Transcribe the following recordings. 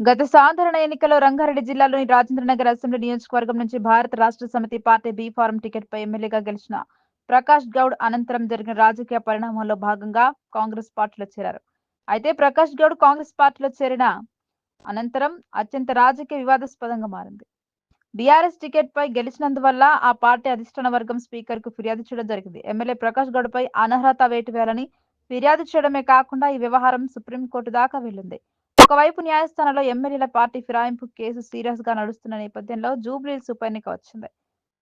గత సాధారణ ఎన్నికల్లో రంగారెడ్డి జిల్లాలోని రాజేంద్రనగర్ అసెంబ్లీ నియోజకవర్గం నుంచి భారత రాష్ట్ర సమితి పార్టీ బి ఫారం టికెట్పై ఎమ్మెల్యేగా గెలిచిన ప్రకాష్ గౌడ్ అనంతరం జరిగిన రాజకీయ పరిణామాల్లో భాగంగా కాంగ్రెస్ పార్టీలో చేరారు. అయితే ప్రకాష్ గౌడ్ కాంగ్రెస్ పార్టీలో చేరిన అనంతరం అత్యంత రాజకీయ వివాదాస్పదంగా మారింది. బీఆర్ఎస్ టికెట్ పై గెలిచినందువల్ల ఆ పార్టీ అధిష్టాన వర్గం స్పీకర్ కు ఫిర్యాదు చేయడం జరిగింది. ఎమ్మెల్యే ప్రకాష్ గౌడ్ పై అనర్హత వేటు వేయాలని ఫిర్యాదు చేయడమే కాకుండా ఈ వ్యవహారం సుప్రీంకోర్టు దాకా వెళ్లింది. ఒకవైపు న్యాయస్థానంలో ఎమ్మెల్యేల పార్టీ ఫిరాయింపు కేసు సీరియస్ గా నడుస్తున్న నేపథ్యంలో జూబ్లీహిల్స్ ఉప ఎన్నిక వచ్చింది.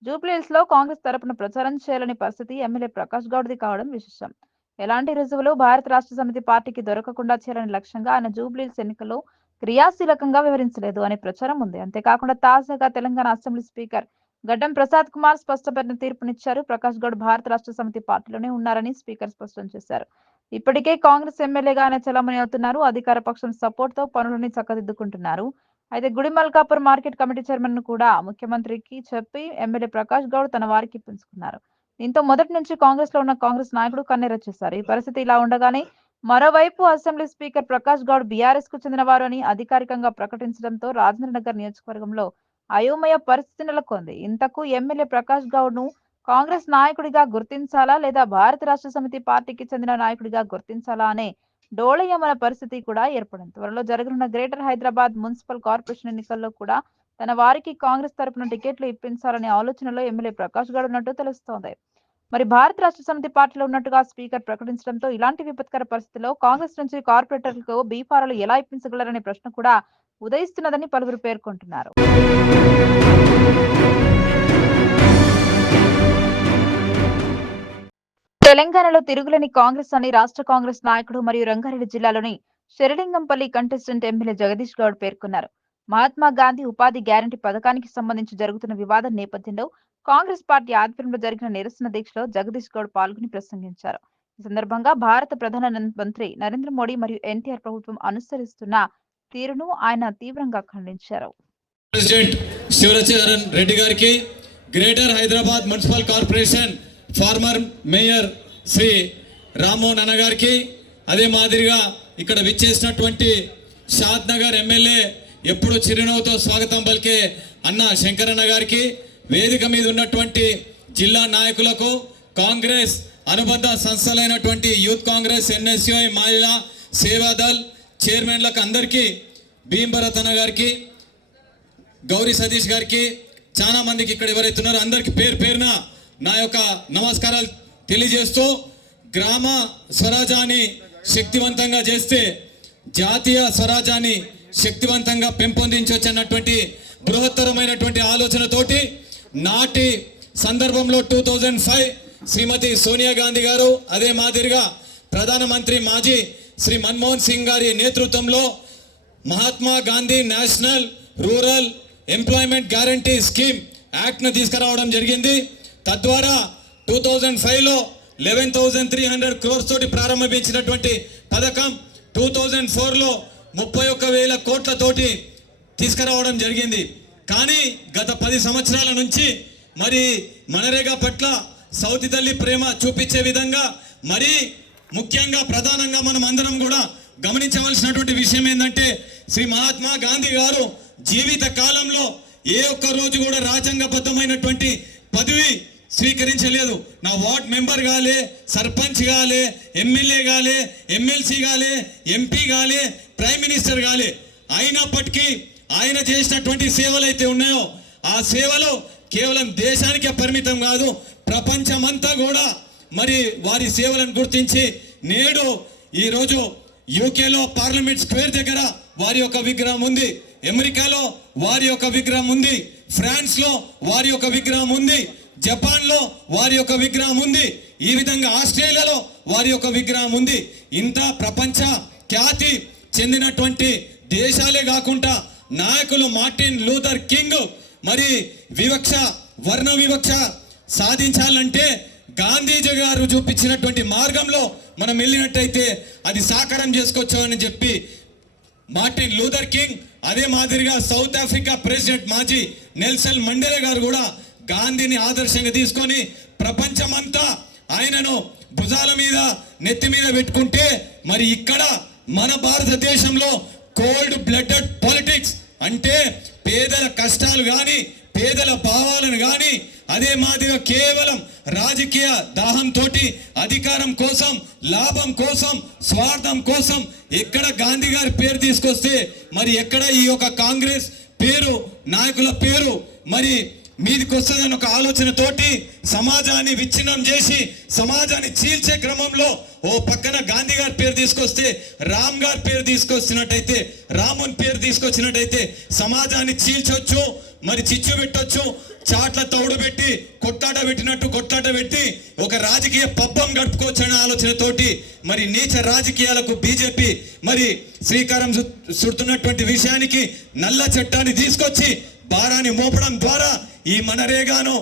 జూబ్లీహిల్స్ లో కాంగ్రెస్ తరపున ప్రచారం చేయాలని పరిస్థితి ఎమ్మెల్యే ప్రకాష్ గౌడ్ది కావడం విశేషం. ఎలాంటి రుజువులు భారత రాష్ట్ర సమితి పార్టీకి దొరకకుండా చేయాలని లక్ష్యంగా ఆయన జూబ్లీహిల్స్ ఎన్నికల్లో క్రియాశీలకంగా వివరించలేదు అనే ప్రచారం ఉంది. అంతేకాకుండా తాజాగా తెలంగాణ అసెంబ్లీ స్పీకర్ గడ్డం ప్రసాద్ కుమార్ స్పష్టమైన తీర్పునిచ్చారు. ప్రకాష్ గౌడ్ భారత రాష్ట్ర సమితి పార్టీలోనే ఉన్నారని స్పీకర్ స్పష్టం చేశారు. ఇప్పటికే కాంగ్రెస్ ఎమ్మెల్యేగా ఆయన చలామణి అవుతున్నారు. అధికార పక్షం సపోర్ట్ తో పనులని చక్కదిద్దుకుంటున్నారు. అయితే గుడిమల్కాపూర్ మార్కెట్ కమిటీ చైర్మన్ ను కూడా ముఖ్యమంత్రికి చెప్పి ఎమ్మెల్యే ప్రకాష్ గౌడ్ తన వారికి ఇప్పించుకున్నారు. దీంతో మొదటి నుంచి కాంగ్రెస్ లో ఉన్న కాంగ్రెస్ నాయకుడు కన్నెర్ర చేశారు. ఈ పరిస్థితి ఇలా ఉండగానే మరోవైపు assembly speaker Prakash Goud BRS కు చెందినవారు అని అధికారికంగా ప్రకటించడంతో రాజేంద్రనగర్ నియోజకవర్గంలో అయోమయ పరిస్థితి నెలకొంది. ఇంతకు ఎమ్మెల్యే ప్రకాష్ గౌడ్ ను కాంగ్రెస్ నాయకుడిగా గుర్తించాలా లేదా భారత రాష్ట్ర సమితి పార్టీకి చెందిన నాయకుడిగా గుర్తించాలా అనే డోళయమన పరిస్థితి కూడా ఏర్పడింది. త్వరలో జరగనున్న గ్రేటర్ హైదరాబాద్ మున్సిపల్ కార్పొరేషన్ ఎన్నికల్లో కూడా తన వారికి కాంగ్రెస్ తరపున టికెట్లు ఇప్పించాలనే ఆలోచనలో ఎమ్మెల్యే ప్రకాష్ గౌడ్ ఉన్నట్టు తెలుస్తోంది. మరి భారత రాష్ట్ర సమితి పార్టీలో ఉన్నట్టుగా స్పీకర్ ప్రకటించడంతో ఇలాంటి విపత్కర పరిస్థితిలో కాంగ్రెస్ నుంచి కార్పొరేటర్లకు బీఫారాలు ఎలా ఇప్పించగలరనే ప్రశ్న కూడా ఉదయిస్తున్నదని పలువురు పేర్కొంటున్నారు. తెలంగాణలో తిరుగులేని కాంగ్రెస్ అని రాష్ట్ర కాంగ్రెస్ నాయకుడు మరియు రంగారెడ్డి జిల్లాలోని శరలింగంపల్లి కంటెస్టెంట్ ఎమ్మెల్యే జగదీష్ గౌడ్ పేర్కొన్నారు. మహాత్మా గాంధీ ఉపాధి గ్యారంటీ పథకానికి సంబంధించి జరుగుతున్న వివాదం నేపథ్యంలో కాంగ్రెస్ పార్టీ ఆధ్వర్యంలో జరిగిన నిరసన దీక్షలో జగదీష్ గౌడ్ పాల్గొని ప్రసంగించారు. ఈ సందర్భంగా భారత ప్రధాన మంత్రి నరేంద్ర మోడీ మరియు ఎన్టీఆర్ ప్రభుత్వం అనుసరిస్తున్న తీరును ఆయన తీవ్రంగా ఖండించారు. ప్రెసిడెంట్ శివరాజన్ రెడ్డి గారికి, greater Hyderabad municipal corporation former mayor Shri Rammohan అన్న గారికి, అదే మాదిరిగా ఇక్కడ విచ్చేసినటువంటి షాద్ నగర్ ఎమ్మెల్యే ఎప్పుడు చిరునవ్వుతో స్వాగతం పలికే అన్న శంకరన్న గారికి, వేదిక మీద ఉన్నటువంటి జిల్లా నాయకులకు, కాంగ్రెస్ అనుబంధ సంస్థలైనటువంటి యూత్ కాంగ్రెస్, ఎన్ఎస్యుఐ, మహిళా సేవాదల్ చైర్మన్లకు అందరికీ, భీంభరత్ అన్న గారికి, గౌరీ సతీష్ గారికి, చాలా మందికి ఇక్కడ ఎవరైతే ఉన్నారో అందరికీ పేరు పేరున నా యొక్క నమస్కారాలు తెలియజేస్తూ, గ్రామ స్వరాజ్యాన్ని శక్తివంతంగా చేస్తే జాతీయ స్వరాజ్యాన్ని శక్తివంతంగా పెంపొందించవచ్చు అన్నటువంటి బృహత్తరమైనటువంటి ఆలోచనతోటి నాటి సందర్భంలో 2005 శ్రీమతి సోనియా గాంధీ గారు, అదే మాదిరిగా ప్రధానమంత్రి మాజీ శ్రీ మన్మోహన్ సింగ్ గారి నేతృత్వంలో Mahatma Gandhi national rural employment guarantee scheme యాక్ట్ను తీసుకురావడం జరిగింది. తద్వారా 2005లో 11,300 crores తోటి ప్రారంభించినటువంటి పథకం 2004లో 31,000 కోట్లతోటి తీసుకురావడం జరిగింది. కానీ గత 10 సంవత్సరాల నుంచి మరి మనరేగా పట్ల సౌతి తల్లి ప్రేమ చూపించే విధంగా, మరి ముఖ్యంగా ప్రధానంగా మనం అందరం కూడా గమనించవలసినటువంటి విషయం ఏంటంటే, శ్రీ మహాత్మా గాంధీ గారు జీవిత కాలంలో ఏ ఒక్క రోజు కూడా రాజ్యాంగబద్ధమైనటువంటి పదవి స్వీకరించలేదు. నా వార్డ్ మెంబర్ కాలే, సర్పంచ్ కాలే, ఎమ్మెల్యే కాలే, ఎమ్మెల్సీ కాలే, ఎంపీ కాలే, ప్రైమ్ మినిస్టర్ కాలే. అయినప్పటికీ ఆయన చేసినటువంటి సేవలు అయితే ఉన్నాయో ఆ సేవలు కేవలం దేశానికే పరిమితం కాదు, ప్రపంచమంతా కూడా మరి వారి సేవలను గుర్తించి నేడు ఈరోజు యూకేలో పార్లమెంట్ స్క్వేర్ దగ్గర వారి యొక్క విగ్రహం ఉంది, అమెరికాలో వారి యొక్క విగ్రహం ఉంది, ఫ్రాన్స్ లో వారి యొక్క విగ్రహం ఉంది, జపాన్ లో వారి యొక్క విగ్రహం ఉంది, ఈ విధంగా ఆస్ట్రేలియాలో వారి యొక్క విగ్రహం ఉంది. ఇంత ప్రపంచ ఖ్యాతి చెందినటువంటి దేశాలే కాకుండా నాయకులు మార్టిన్ లూథర్ కింగ్ మరి వివక్ష, వర్ణ వివక్ష సాధించాలంటే గాంధీజీ గారు చూపించినటువంటి మార్గంలో మనం వెళ్ళినట్టయితే అది సాకారం చేసుకోవచ్చు అని చెప్పి మార్టిన్ లూథర్ కింగ్, అదే మాదిరిగా సౌత్ ఆఫ్రికా ప్రెసిడెంట్ మాజీ నెల్సన్ మండేలా గారు కూడా గాంధీని ఆదర్శంగా తీసుకొని ప్రపంచమంతా ఆయనను భుజాల మీద నెత్తి మీద పెట్టుకుంటే, మరి ఇక్కడ మన భారతదేశంలో కోల్డ్ బ్లడెడ్ పాలిటిక్స్ అంటే పేదల కష్టాలు కానీ పేదల భావాలను కానీ అదే మాదిరిగా కేవలం రాజకీయ దాహంతో అధికారం కోసం లాభం కోసం స్వార్థం కోసం ఎక్కడ గాంధీ గారి పేరు తీసుకొస్తే మరి ఎక్కడ ఈ యొక్క కాంగ్రెస్ పేరు నాయకుల పేరు మరి మీదికి వస్తుందని ఒక ఆలోచనతోటి సమాజాన్ని విచ్ఛిన్నం చేసి సమాజాన్ని చీల్చే క్రమంలో ఓ పక్కన గాంధీ గారి పేరు తీసుకొస్తే రామ్ గారి పేరు తీసుకొచ్చినట్టయితే రామన్ పేరు తీసుకొచ్చినట్టయితే సమాజాన్ని చీల్చొచ్చు మరి చిచ్చు పెట్టొచ్చు చాట్ల తౌడు పెట్టి కొట్లాట పెట్టినట్టు కొట్లాట పెట్టి ఒక రాజకీయ పబ్బం గడుపుకోవచ్చు అనే ఆలోచనతోటి మరి నీచ రాజకీయాలకు బీజేపీ మరి శ్రీకారం చుడుతున్నటువంటి విషయానికి నల్ల చట్టాన్ని తీసుకొచ్చి భారాన్ని మోపడం ద్వారా ఈ మనరేగాను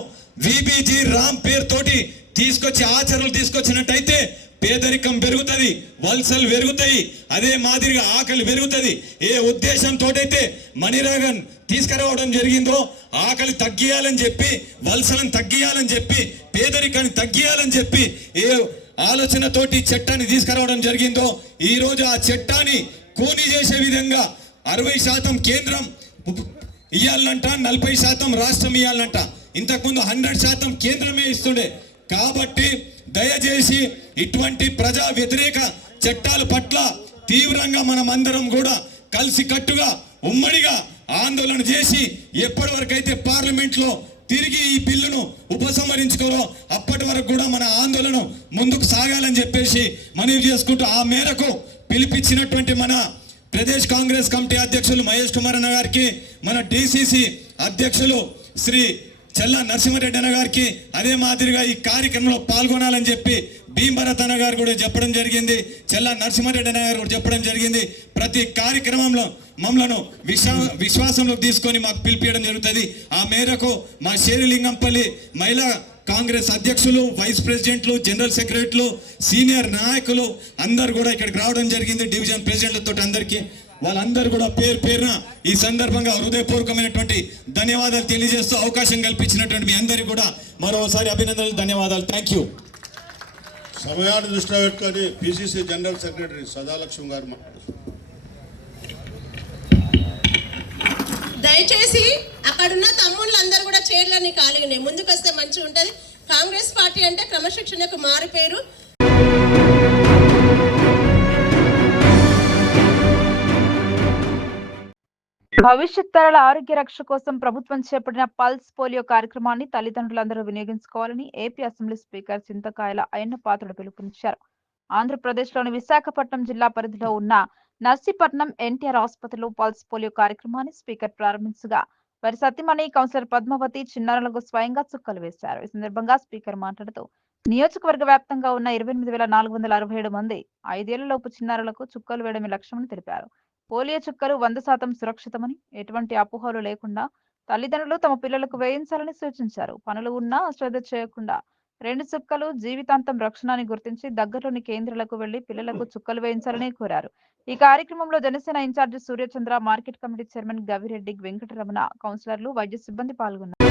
విబిజీ రామ్ పేరుతోటి తీసుకొచ్చి ఆచరణలు తీసుకొచ్చినట్టయితే పేదరికం పెరుగుతుంది, వలసలు పెరుగుతాయి, అదే మాదిరిగా ఆకలి పెరుగుతుంది. ఏ ఉద్దేశంతో అయితే మనరేగాన్ తీసుకురావడం జరిగిందో ఆకలి తగ్గియాలని చెప్పి వలసలను తగ్గియాలని చెప్పి పేదరికాన్ని తగ్గియాలని చెప్పి ఏ ఆలోచనతోటి చట్టాన్ని తీసుకురావడం జరిగిందో ఈ రోజు ఆ చట్టాన్ని కూని చేసే విధంగా 60% కేంద్రం ఇయ్యాలంట, 40% రాష్ట్రం ఇయ్యాలంట. ఇంతకుముందు 100% కేంద్రమే ఇస్తుండే. కాబట్టి దయచేసి ఇటువంటి ప్రజా వ్యతిరేక చట్టాల పట్ల తీవ్రంగా మనం అందరం కూడా కలిసి కట్టుగా ఉమ్మడిగా ఆందోళన చేసి ఎప్పటి వరకు అయితే పార్లమెంట్ లో తిరిగి ఈ బిల్లును ఉపసంహరించుకోరో అప్పటి వరకు కూడా మన ఆందోళన ముందుకు సాగాలని చెప్పేసి మనవి చేసుకుంటూ ఆ మేరకు పిలిపించినటువంటి మన ప్రదేశ్ కాంగ్రెస్ కమిటీ అధ్యక్షులు మహేష్ కుమార్ అన్న గారికి, మన డిసిసి అధ్యక్షులు శ్రీ చెల్లా నరసింహారెడ్డి అన్న గారికి, అదే మాదిరిగా ఈ కార్యక్రమంలో పాల్గొనాలని చెప్పి భీమభరత్ అన్న గారు కూడా చెప్పడం జరిగింది, చెల్లా నరసింహారెడ్డి అన్న గారు కూడా చెప్పడం జరిగింది. ప్రతి కార్యక్రమంలో మమ్మలను విశ్వాసంలోకి తీసుకొని మాకు పిలిపించడం జరుగుతుంది. ఆ మేరకు మా శేరిలింగంపల్లి మహిళా కాంగ్రెస్ అధ్యక్షులు, వైస్ ప్రెసిడెంట్లు, జనరల్ సెక్రటరీలు, సీనియర్ నాయకులు అందరు కూడా ఇక్కడికి రావడం జరిగింది. డివిజన్ ప్రెసిడెంట్లతో అందరికీ వాళ్ళందరూ కూడా పేరు పేరున ఈ సందర్భంగా హృదయపూర్వకమైనటువంటి ధన్యవాదాలు తెలియజేస్తూ అవకాశం కల్పించినటువంటి మీ అందరికీ కూడా మరోసారి అభినందనలు, ధన్యవాదాలు. Thank you. సమయాన్ని దృష్టిలో పెట్టుకొని పిసిసి జనరల్ సెక్రటరీ సదాలక్ష్మి గారు మాట్లాడుతున్నారు. దయచేసి అక్కడున్న తమ్ముళ్ళందరూ కూడా చైర్లని ఖాళీగానే ముందుకు వస్తే మంచిగా ఉంటుంది. కాంగ్రెస్ పార్టీ అంటే క్రమశిక్షణకు మారిపేరు. భవిష్యత్ తరాల ఆరోగ్య రక్షణ కోసం ప్రభుత్వం చేపట్టిన పల్స్ పోలియో కార్యక్రమాన్ని తల్లిదండ్రులందరూ వినియోగించుకోవాలని ఏపీ అసెంబ్లీ స్పీకర్ చింతకాయల అయ్యన్న పాత్రుడు పిలుపునిచ్చారు. ఆంధ్రప్రదేశ్లోని విశాఖపట్నం జిల్లా పరిధిలో ఉన్న నర్సీపట్నం ఎన్టీఆర్ ఆసుపత్రిలో పల్స్ పోలియో కార్యక్రమాన్ని స్పీకర్ ప్రారంభించగా వారి సతీమణి కౌన్సిలర్ పద్మావతి చిన్నారులకు స్వయంగా చుక్కలు వేశారు. ఈ సందర్భంగా స్పీకర్ మాట్లాడుతూ నియోజకవర్గ వ్యాప్తంగా ఉన్న 28,467 మంది 5 ఏళ్లలోపు చిన్నారులకు చుక్కలు వేయడమే లక్ష్యమని తెలిపారు. పోలియో చుక్కలు 100% సురక్షితమని, ఎటువంటి అపోహలు లేకుండా తల్లిదండ్రులు తమ పిల్లలకు వేయించాలని సూచించారు. పనులు ఉన్నా అశ్రద్ధ చేయకుండా 2 చుక్కలు జీవితాంతం రక్షణ అని గుర్తించి దగ్గరలోని కేంద్రాలకు వెళ్లి పిల్లలకు చుక్కలు వేయించాలని కోరారు. ఈ కార్యక్రమంలో Janasena incharge Suryachandra, market committee chairman Gavireddy, Venkataramana, కౌన్సిలర్లు, వైద్య సిబ్బంది పాల్గొన్నారు.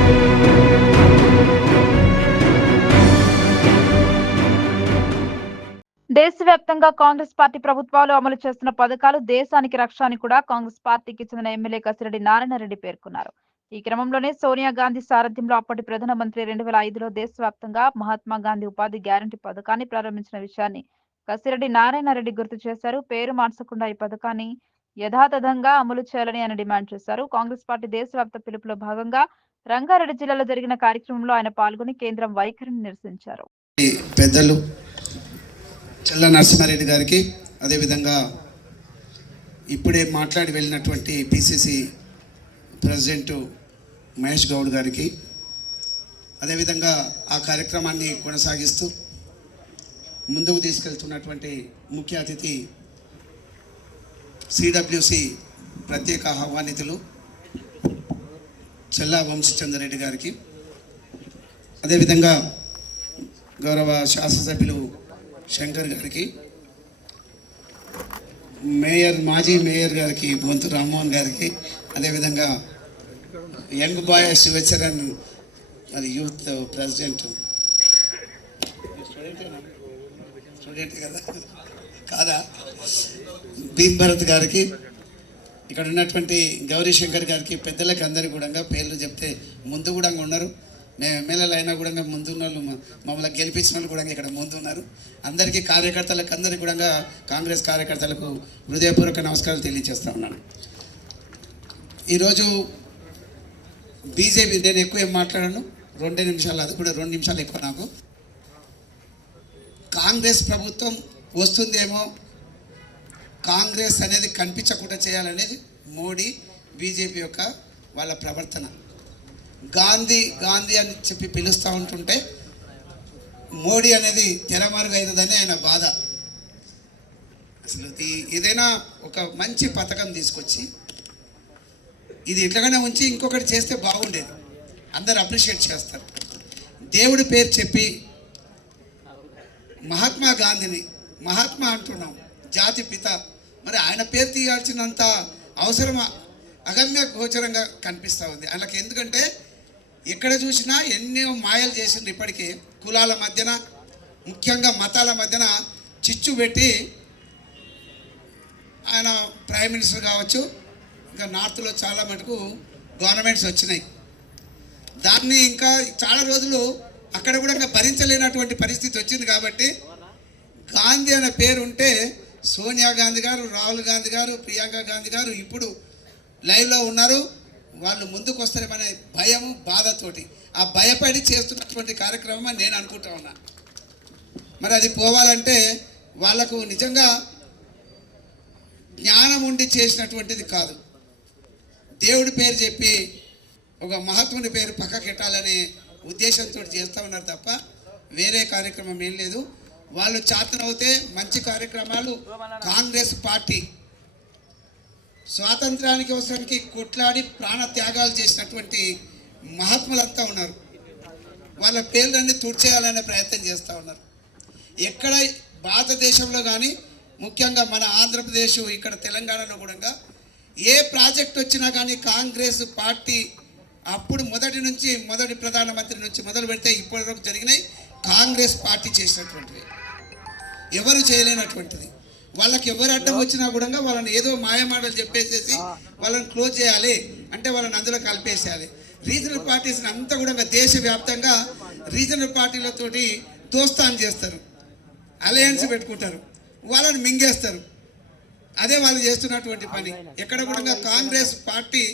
దేశవ్యాప్తంగా కాంగ్రెస్ పార్టీ ప్రభుత్వాలు అమలు చేస్తున్న పథకాలు దేశానికి రక్ష అని కూడా కాంగ్రెస్ పార్టీకి చెందిన ఎమ్మెల్యే కసిరెడ్డి నారాయణరెడ్డి పేర్కొన్నారు. ఈ క్రమంలోనే సోనియా గాంధీ సారథ్యంలో అప్పటి ప్రధానమంత్రి 2005లో దేశవ్యాప్తంగా మహాత్మా గాంధీ ఉపాధి గ్యారంటీ పథకాన్ని ప్రారంభించిన విషయాన్ని కసిరెడ్డి నారాయణరెడ్డి గుర్తు చేశారు. పేరు మార్చకుండా ఈ పథకాన్ని యథాతథంగా అమలు చేయాలని ఆయన డిమాండ్ చేశారు. కాంగ్రెస్ పార్టీ దేశవ్యాప్త పిలుపులో భాగంగా రంగారెడ్డి జిల్లాలో జరిగిన కార్యక్రమంలో ఆయన పాల్గొని కేంద్రం వైఖరిని నిరసించారు. పెద్దలు చెల్లా నరసింహారెడ్డి గారికి, అదేవిధంగా ఇప్పుడే మాట్లాడి వెళ్ళినటువంటి పిసిసి ప్రెసిడెంట్ మహేష్ గౌడ్ గారికి, అదేవిధంగా ఆ కార్యక్రమాన్ని కొనసాగిస్తూ ముందుకు తీసుకెళ్తున్నటువంటి ముఖ్య అతిథి సిడబ్ల్యూసి ప్రత్యేక ఆహ్వానితులు చెల్లా వంశీచంద్రరెడ్డి గారికి, అదేవిధంగా గౌరవ శాసనసభ్యులు శంకర్ గారికి, మాజీ మేయర్ గారికి బొంతు రామ్మోహన్ గారికి, అదేవిధంగా యంగ్ బాయ్ శివచరణ్ మరి యూత్ ప్రెసిడెంట్ స్టూడెంట్ కదా కాదా భీమభరత్ గారికి, ఇక్కడ ఉన్నటువంటి గౌరీశంకర్ గారికి పెద్దలకి అందరికీ కూడా పేర్లు చెప్తే ముందు కూడా ఉన్నారు. మేము ఎమ్మెల్యేలు అయినా కూడా ముందు ఉన్న వాళ్ళు, మమ్మల్ని గెలిపించిన వాళ్ళు కూడా ఇక్కడ ముందు ఉన్నారు. అందరికీ కార్యకర్తలకు అందరికీ కూడా కాంగ్రెస్ కార్యకర్తలకు హృదయపూర్వక నమస్కారాలు తెలియజేస్తా ఉన్నాను. ఈరోజు బీజేపీ, నేను ఎక్కువ ఏం మాట్లాడాను, 2 నిమిషాలు, అది కూడా 2 నిమిషాలు ఎక్కువ నాకు. కాంగ్రెస్ ప్రభుత్వం వస్తుందేమో, కాంగ్రెస్ అనేది కనిపించకుండా చేయాలనేది మోడీ బీజేపీ యొక్క వాళ్ళ ప్రవర్తన. గాంధీ గాంధీ అని చెప్పి పిలుస్తూ ఉంటుంటే మోడీ అనేది తెరమరుగైతుందని ఆయన బాధ. అసలు ఏదైనా ఒక మంచి పథకం తీసుకొచ్చి ఇది ఇట్లాగానే ఉంచి ఇంకొకటి చేస్తే బాగుండేది, అందరు అప్రిషియేట్ చేస్తారు. దేవుడి పేరు చెప్పి మహాత్మా గాంధీని మహాత్మా అంటున్నాం, జాతి పిత, మరి ఆయన పేరు తీయాల్సినంత అవసరం అగమ్య గోచరంగా కనిపిస్తూ ఉంది ఆయనకి. ఎందుకంటే ఎక్కడ చూసినా ఎన్నో మాయలు చేసిండ్రు. ఇప్పటికీ కులాల మధ్యన, ముఖ్యంగా మతాల మధ్యన చిచ్చు పెట్టి ఆయన ప్రైమ్ మినిస్టర్ కావచ్చు, ఇంకా నార్త్లో చాలా మటుకు గవర్నమెంట్స్ వచ్చినాయి. దాన్ని ఇంకా చాలా రోజులు అక్కడ కూడా ఇంకా భరించలేనటువంటి పరిస్థితి వచ్చింది. కాబట్టి గాంధీ అనే పేరు ఉంటే సోనియా గాంధీ గారు, రాహుల్ గాంధీ గారు, ప్రియాంక గాంధీ గారు ఇప్పుడు లైవ్లో ఉన్నారు. వాళ్ళు ముందుకు వస్తారేమనే భయము, బాధతోటి ఆ భయపడి చేస్తున్నటువంటి కార్యక్రమం అని నేను అనుకుంటా ఉన్నా. మరి అది పోవాలంటే వాళ్ళకు నిజంగా జ్ఞానం ఉండి చేసినటువంటిది కాదు. దేవుడి పేరు చెప్పి ఒక మహాత్ముని పేరు పక్కకెట్టాలనే ఉద్దేశంతో చేస్తూ ఉన్నారు తప్ప వేరే కార్యక్రమం ఏం లేదు. వాళ్ళు చేతనవుతే మంచి కార్యక్రమాలు, కాంగ్రెస్ పార్టీ స్వాతంత్రానికి అవసరానికి కొట్లాడి ప్రాణ త్యాగాలు చేసినటువంటి మహాత్ములంతా ఉన్నారు. వాళ్ళ పేర్లన్నీ తుడిచేయాలనే ప్రయత్నం చేస్తూ ఉన్నారు. ఎక్కడ భారతదేశంలో కానీ, ముఖ్యంగా మన ఆంధ్రప్రదేశ్, ఇక్కడ తెలంగాణలో కూడా ఏ ప్రాజెక్ట్ వచ్చినా కానీ కాంగ్రెస్ పార్టీ అప్పుడు మొదటి ప్రధానమంత్రి నుంచి మొదలు పెడితే ఇప్పటి వరకు జరిగినాయి కాంగ్రెస్ పార్టీ చేసినటువంటివి, ఎవరు చేయలేనటువంటిది. వాళ్ళకి ఎవరు అడ్డం వచ్చినా కూడా వాళ్ళని ఏదో మాయమాటలు చెప్పేసేసి వాళ్ళని క్లోజ్ చేయాలి అంటే వాళ్ళని అందులో కలిపేసేయాలి. రీజనల్ పార్టీస్ని అంతా కూడా దేశవ్యాప్తంగా రీజనల్ పార్టీలతోటి దోస్తాన్ చేస్తారు, అలయన్స్ పెట్టుకుంటారు, వాళ్ళని మింగేస్తారు. అదే వాళ్ళు చేస్తున్నటువంటి పని. ఎక్కడ కూడా కాంగ్రెస్ పార్టీ,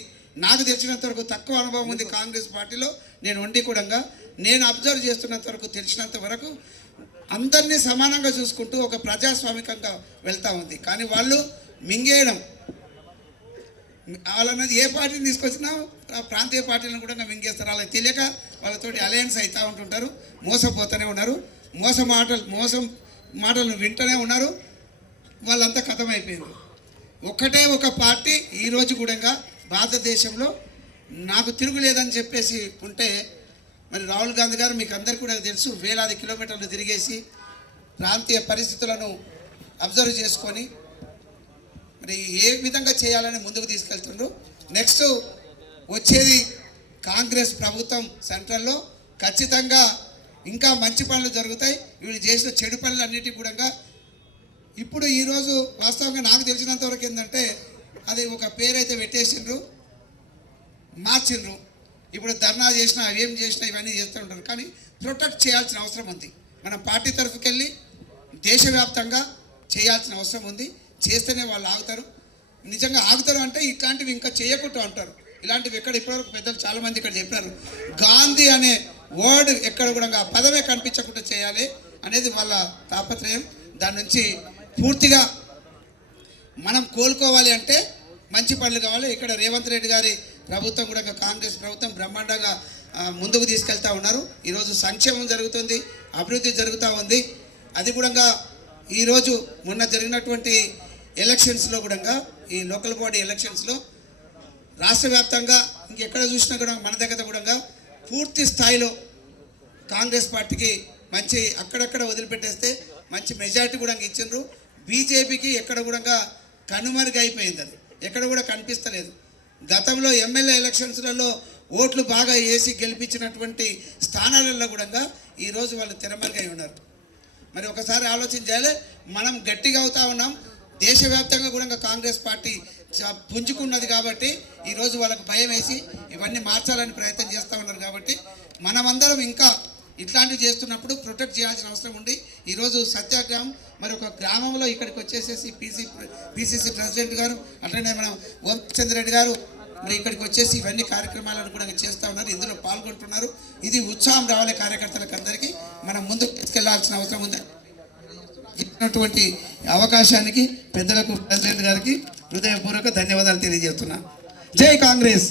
నాకు తెలిసినంత వరకు తక్కువ అనుభవం ఉంది కాంగ్రెస్ పార్టీలో, నేను ఉండి కూడా నేను అబ్జర్వ్ చేస్తున్నంత వరకు, తెలిసినంత వరకు అందరినీ సమానంగా చూసుకుంటూ ఒక ప్రజాస్వామికంగా వెళ్తూ ఉంది. కానీ వాళ్ళు మింగేయడం, వాళ్ళన్నది ఏ పార్టీని తీసుకొచ్చినా ప్రాంతీయ పార్టీలను కూడా మింగేస్తారు. వాళ్ళకి తెలియక వాళ్ళతోటి అలయన్స్ అవుతూ ఉంటుంటారు, మోసపోతూనే ఉన్నారు, మోసం మాటలను వింటూనే ఉన్నారు. వాళ్ళంతా ఖతమైపోయింది. ఒక్కటే ఒక పార్టీ ఈరోజు కూడా భారతదేశంలో నాకు తిరుగులేదని చెప్పేసి ఉంటే, మరి రాహుల్ గాంధీ గారు మీకు అందరికీ కూడా తెలుసు, వేలాది కిలోమీటర్లు తిరిగేసి ప్రాంతీయ పరిస్థితులను అబ్జర్వ్ చేసుకొని మరి ఏ విధంగా చేయాలని ముందుకు తీసుకెళ్తుండ్రు. నెక్స్ట్ వచ్చేది కాంగ్రెస్ ప్రభుత్వం సెంట్రల్లో, ఖచ్చితంగా ఇంకా మంచి పనులు జరుగుతాయి. వీళ్ళు చేసిన చెడు పనులు అన్నిటికీ కూడా ఇప్పుడు ఈరోజు వాస్తవంగా నాకు తెలిసినంత వరకు ఏంటంటే అది ఒక పేరైతే పెట్టేసిండ్రు, మార్చిండ్రు. ఇప్పుడు ధర్నా చేసినా, అవేం చేసినా ఇవన్నీ చేస్తూ ఉంటారు. కానీ ప్రొటెక్ట్ చేయాల్సిన అవసరం ఉంది. మన పార్టీ తరఫుకెళ్ళి దేశవ్యాప్తంగా చేయాల్సిన అవసరం ఉంది. చేస్తేనే వాళ్ళు ఆగుతారు. నిజంగా ఆగుతారు అంటే ఇట్లాంటివి ఇంకా చేయకుండా ఉంటారు. ఇలాంటివి ఎక్కడ ఇప్పటివరకు పెద్దలు చాలామంది ఇక్కడ చెప్పారు. గాంధీ అనే వర్డ్ ఎక్కడ కూడా ఆ పదమే కనిపించకుండా చేయాలి అనేది వాళ్ళ తాపత్రయం. దాని నుంచి పూర్తిగా మనం కోలుకోవాలి అంటే మంచి పనులు కావాలి. ఇక్కడ రేవంత్ రెడ్డి గారి ప్రభుత్వం కూడా, కాంగ్రెస్ ప్రభుత్వం బ్రహ్మాండంగా ముందుకు తీసుకెళ్తూ ఉన్నారు. ఈరోజు సంక్షేమం జరుగుతుంది, అభివృద్ధి జరుగుతూ ఉంది. అది కూడా ఈరోజు మొన్న జరిగినటువంటి ఎలక్షన్స్లో కూడా, ఈ లోకల్ బాడీ ఎలక్షన్స్లో రాష్ట్ర వ్యాప్తంగా ఇంకెక్కడ చూసినా కూడా మన దగ్గర కూడా పూర్తి స్థాయిలో కాంగ్రెస్ పార్టీకి మంచి, అక్కడక్కడ వదిలిపెట్టేస్తే మంచి మెజార్టీ కూడా ఇచ్చిండ్రు. బీజేపీకి ఎక్కడ కూడా కనుమరుగైపోయింది, అది ఎక్కడ కూడా కనిపిస్తలేదు. గతంలో ఎమ్మెల్యే ఎలక్షన్స్లలో ఓట్లు బాగా వేసి గెలిపించినటువంటి స్థానాలలో కూడా ఈరోజు వాళ్ళు తెరమరుగై ఉన్నారు. మరి ఒకసారి ఆలోచన చేయాలి. మనం గట్టిగా అవుతా ఉన్నాం. దేశవ్యాప్తంగా కూడా కాంగ్రెస్ పార్టీ పుంజుకున్నది కాబట్టి ఈరోజు వాళ్ళకు భయం వేసి ఇవన్నీ మార్చాలని ప్రయత్నం చేస్తూ ఉన్నారు. కాబట్టి మనమందరం ఇంకా ఇట్లాంటివి చేస్తున్నప్పుడు ప్రొటెక్ట్ చేయాల్సిన అవసరం ఉంది. ఈరోజు సత్యాగ్రహం మరి ఒక గ్రామంలో ఇక్కడికి వచ్చేసేసి పిసిసి ప్రెసిడెంట్ గారు అట్లనే మనం ఓంచంద్రెడ్డి గారు మరి ఇక్కడికి వచ్చేసి ఇవన్నీ కార్యక్రమాలను కూడా చేస్తూ ఉన్నారు, ఇందులో పాల్గొంటున్నారు. ఇది ఉత్సాహం రావాలి కార్యకర్తలకు అందరికీ. మనం ముందుకు తీసుకెళ్లాల్సిన అవసరం ఉంది. ఇచ్చినటువంటి అవకాశానికి పెద్దలకు ప్రెసిడెంట్ గారికి హృదయపూర్వక ధన్యవాదాలు తెలియజేస్తున్నాను. జై కాంగ్రెస్.